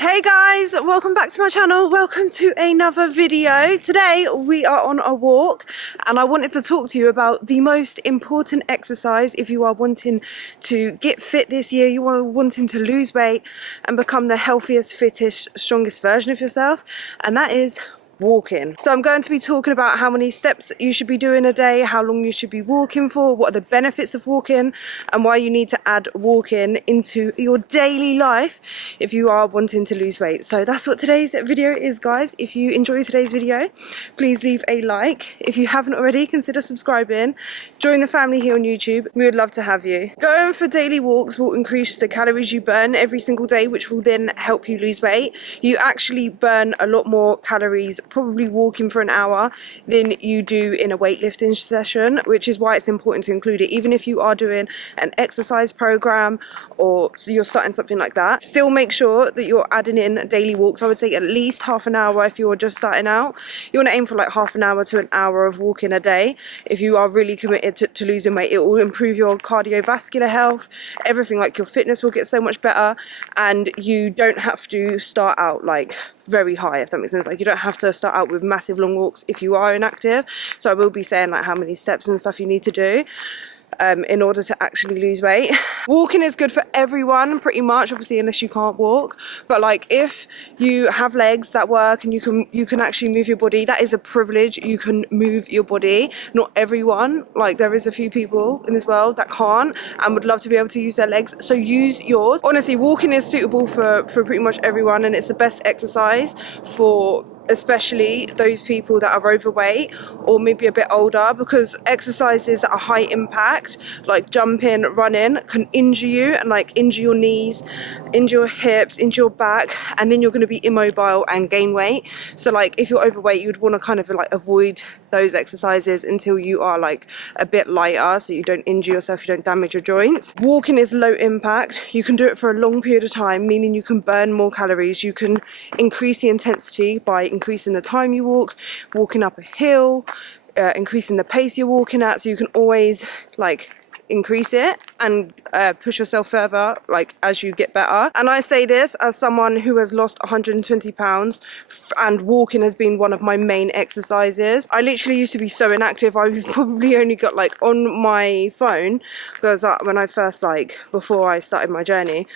Hey guys, welcome back to my channel. Welcome to another video. Today we are on a walk and I wanted to talk to you about the most important exercise if you are wanting to get fit this year, you are wanting to lose weight and become the healthiest, fittest, strongest version of yourself, and that is walking. So I'm going to be talking about how many steps you should be doing a day, how long you should be walking for, what are the benefits of walking, and why you need to add walking into your daily life if you are wanting to lose weight. So that's what today's video is, guys. If you enjoy today's video, please leave a like. If you haven't already, consider subscribing. Join the family here on YouTube. We would love to have you. Going for daily walks will increase the calories you burn every single day, which will then help you lose weight. You actually burn a lot more calories probably walking for an hour than you do in a weightlifting session, which is why it's important to include it. Even if you are doing an exercise program or you're starting something like that, still make sure that you're adding in daily walks. I would say at least half an hour if you're just starting out. You want to aim for like half an hour to an hour of walking a day. If you are really committed to losing weight, it will improve your cardiovascular health, everything, like your fitness will get so much better, and you don't have to start out like very high, if that makes sense. Like, you don't have to start out with massive long walks if you are inactive. So I will be saying like how many steps and stuff you need to do in order to actually lose weight. Walking is good for everyone pretty much, obviously, unless you can't walk. But like, if you have legs that work and you can actually move your body, that is a privilege. You can move your body. Not everyone, like there is a few people in this world that can't and would love to be able to use their legs, so use yours. Honestly, walking is suitable for pretty much everyone, and it's the best exercise for especially those people that are overweight or maybe a bit older, because exercises that are high impact like jumping, running, can injure you and like injure your knees, injure your hips, injure your back, and then you're going to be immobile and gain weight. So like, if you're overweight, you would want to kind of like avoid those exercises until you are like a bit lighter, so you don't injure yourself, you don't damage your joints. Walking is low impact. You can do it for a long period of time, meaning you can burn more calories. You can increase the intensity by increasing the time you walk, walking up a hill, increasing the pace you're walking at, so you can always like increase it and push yourself further like as you get better. And I say this as someone who has lost 120 pounds and walking has been one of my main exercises. I literally used to be so inactive. I probably only got like on my phone, because when I first, like before I started my journey,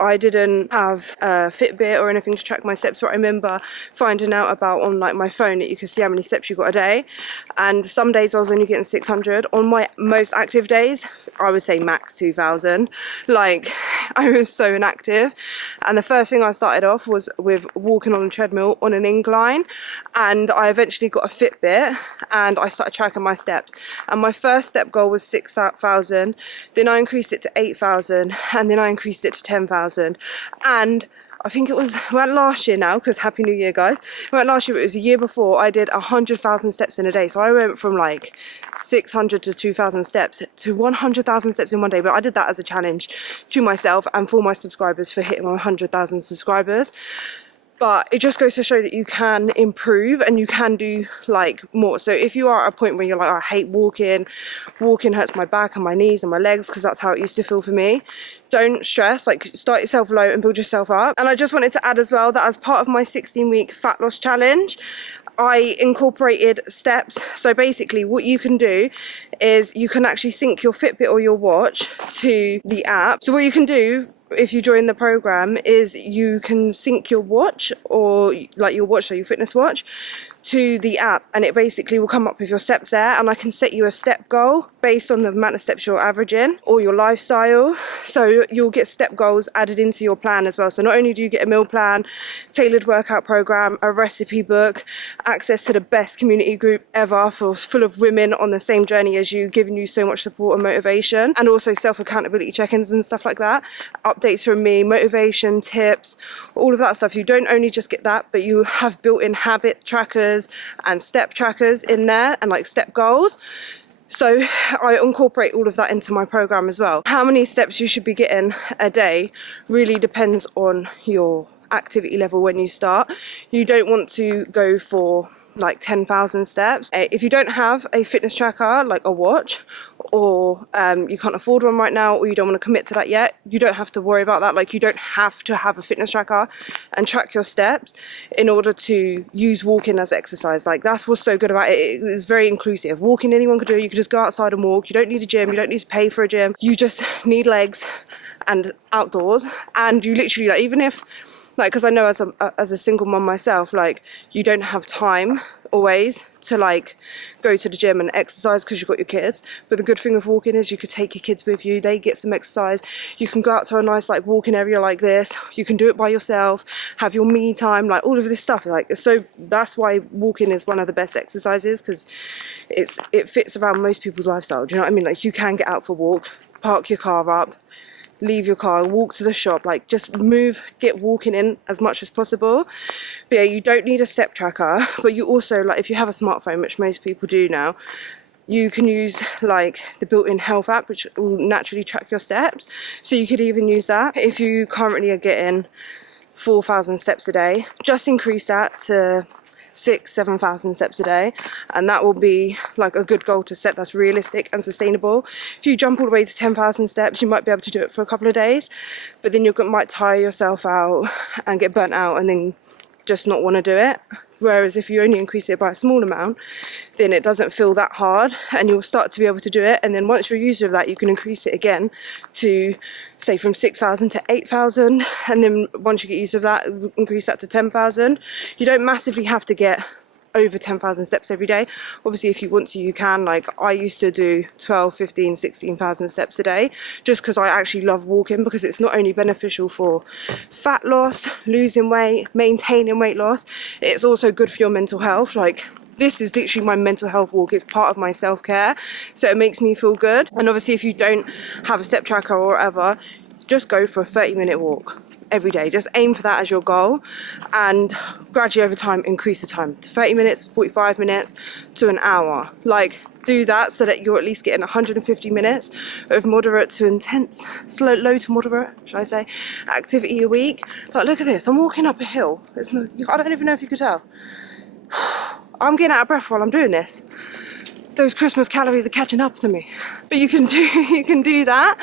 I didn't have a Fitbit or anything to track my steps, but I remember finding out about on like my phone that you could see how many steps you got a day, and some days I was only getting 600. On my most active days, I would say max 2,000. Like, I was so inactive, and the first thing I started off was with walking on a treadmill on an incline, and I eventually got a Fitbit and I started tracking my steps, and my first step goal was 6,000, then I increased it to 8,000, and then I increased it to 10,000. And I think it was, well, last year now, because Happy New Year, guys. Well, last year, it was a year before, I did 100,000 steps in a day. So I went from like 600 to 2,000 steps to 100,000 steps in one day. But I did that as a challenge to myself and for my subscribers, for hitting 100,000 subscribers. But it just goes to show that you can improve and you can do like more. So if you are at a point where you're like, I hate walking hurts my back and my knees and my legs, because that's how it used to feel for me, don't stress. Like, start yourself low and build yourself up. And I just wanted to add as well that as part of my 16-week fat loss challenge, I incorporated steps. So basically what you can do is you can actually sync your Fitbit or your watch to the app. So what you can do if you join the program is you can sync your watch, or like your watch, so your fitness watch, to the app, and it basically will come up with your steps there, and I can set you a step goal based on the amount of steps you're averaging or your lifestyle. So you'll get step goals added into your plan as well. So not only do you get a meal plan, tailored workout program, a recipe book, access to the best community group ever full of women on the same journey as you, giving you so much support and motivation, and also self-accountability check-ins and stuff like that, updates from me, motivation, tips, all of that stuff. You don't only just get that, but you have built-in habit trackers and step trackers in there, and like step goals. So I incorporate all of that into my program as well. How many steps you should be getting a day really depends on your activity level when you start. You don't want to go for like 10,000 steps. If you don't have a fitness tracker like a watch or you can't afford one right now, or you don't want to commit to that yet, you don't have to worry about that. Like, you don't have to have a fitness tracker and track your steps in order to use walking as exercise. Like, that's what's so good about it. It's very inclusive. Walking, anyone could do. You could just go outside and walk. You don't need a gym. You don't need to pay for a gym. You just need legs and outdoors. And you literally, like, even if, like, because I know as a single mom myself, like, you don't have time always to like go to the gym and exercise because you've got your kids. But the good thing with walking is you could take your kids with you, they get some exercise. You can go out to a nice like walking area like this, you can do it by yourself, have your me time, like all of this stuff. Like, so that's why walking is one of the best exercises, because it fits around most people's lifestyle. Do you know what I mean? Like, you can get out for a walk, park your car up, leave your car, walk to the shop, like just move, get walking in as much as possible. But yeah, you don't need a step tracker, but you also, like, if you have a smartphone, which most people do now, you can use like the built-in health app, which will naturally track your steps. So you could even use that. If you currently are getting 4,000 steps a day, just increase that to 6,000-7,000 steps a day, and that will be like a good goal to set that's realistic and sustainable. If you jump all the way to 10,000 steps, you might be able to do it for a couple of days, but then you might tire yourself out and get burnt out and then just not want to do it. Whereas if you only increase it by a small amount, then it doesn't feel that hard and you'll start to be able to do it. And then once you're used to that, you can increase it again to, say, from 6,000 to 8,000. And then once you get used to that, increase that to 10,000. You don't massively have to get over 10,000 steps every day. Obviously, if you want to, you can. Like, I used to do 12, 15, 16,000 steps a day, just because I actually love walking, because it's not only beneficial for fat loss, losing weight, maintaining weight loss, it's also good for your mental health. Like, this is literally my mental health walk. It's part of my self-care, so it makes me feel good. And obviously, if you don't have a step tracker or whatever, just go for a 30-minute walk every day. Just aim for that as your goal, and gradually over time increase the time to 30 minutes, 45 minutes to an hour. Like, do that so that you're at least getting 150 minutes of moderate to intense, low to moderate, should I say, activity a week. Like, look at this, I'm walking up a hill. I don't even know if you could tell. I'm getting out of breath while I'm doing this. Those Christmas calories are catching up to me. But you can do that.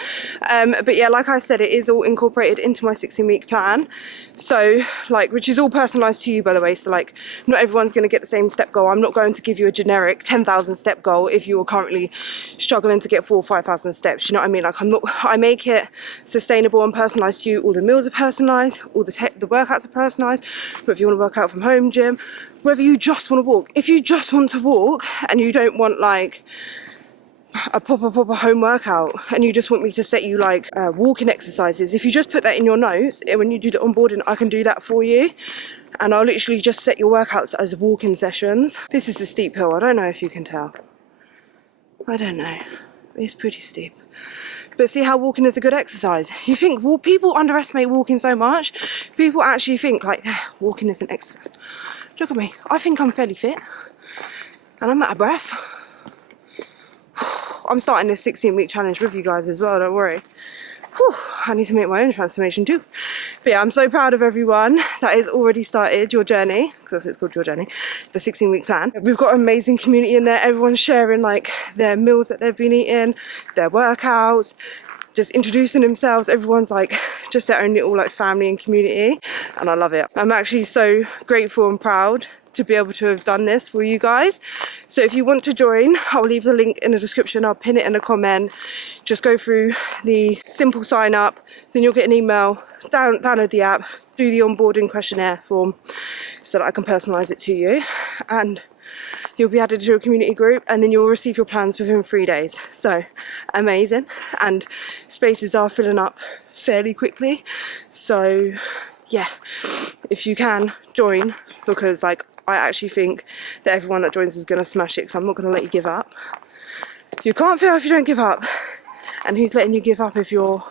But yeah, like I said, it is all incorporated into my 16-week plan. So, like, which is all personalized to you, by the way. So, like, not everyone's going to get the same step goal. I'm not going to give you a generic 10,000 step goal if you are currently struggling to get 4,000 or 5,000 steps. You know what I mean? Like, I make it sustainable and personalized to you. All the meals are personalized. All the workouts are personalized. But if you want to work out from home gym, whether you just want to walk. If you just want to walk and you don't want like a proper home workout, and you just want me to set you like walking exercises, if you just put that in your notes, and when you do the onboarding, I can do that for you, and I'll literally just set your workouts as walking sessions. This is a steep hill. I don't know if you can tell. I don't know. It's pretty steep. But see how walking is a good exercise. You think, well, people underestimate walking so much. People actually think like walking is an exercise. Look at me. I think I'm fairly fit, and I'm out of breath. I'm starting this 16-week challenge with you guys as well, don't worry. Whew, I need to make my own transformation too. But yeah, I'm so proud of everyone that has already started your journey, because that's what it's called, your journey, the 16-week plan. We've got an amazing community in there. Everyone's sharing like their meals that they've been eating, their workouts, just introducing themselves. Everyone's like just their own little like family and community, and I love it. I'm actually so grateful and proud to be able to have done this for you guys. So if you want to join, I'll leave the link in the description. I'll pin it in a comment. Just go through the simple sign up, then you'll get an email, download the app, do the onboarding questionnaire form so that I can personalize it to you, and you'll be added to a community group, and then you'll receive your plans within 3 days. So amazing. And spaces are filling up fairly quickly, so yeah, if you can join, because like I actually think that everyone that joins is going to smash it, because I'm not going to let you give up. You can't fail if you don't give up. And who's letting you give up if you're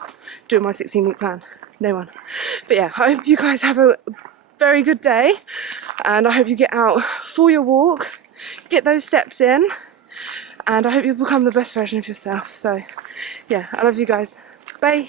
doing my 16-week plan? No one. But yeah, I hope you guys have a very good day, and I hope you get out for your walk, get those steps in, and I hope you become the best version of yourself. So yeah, I love you guys. Bye.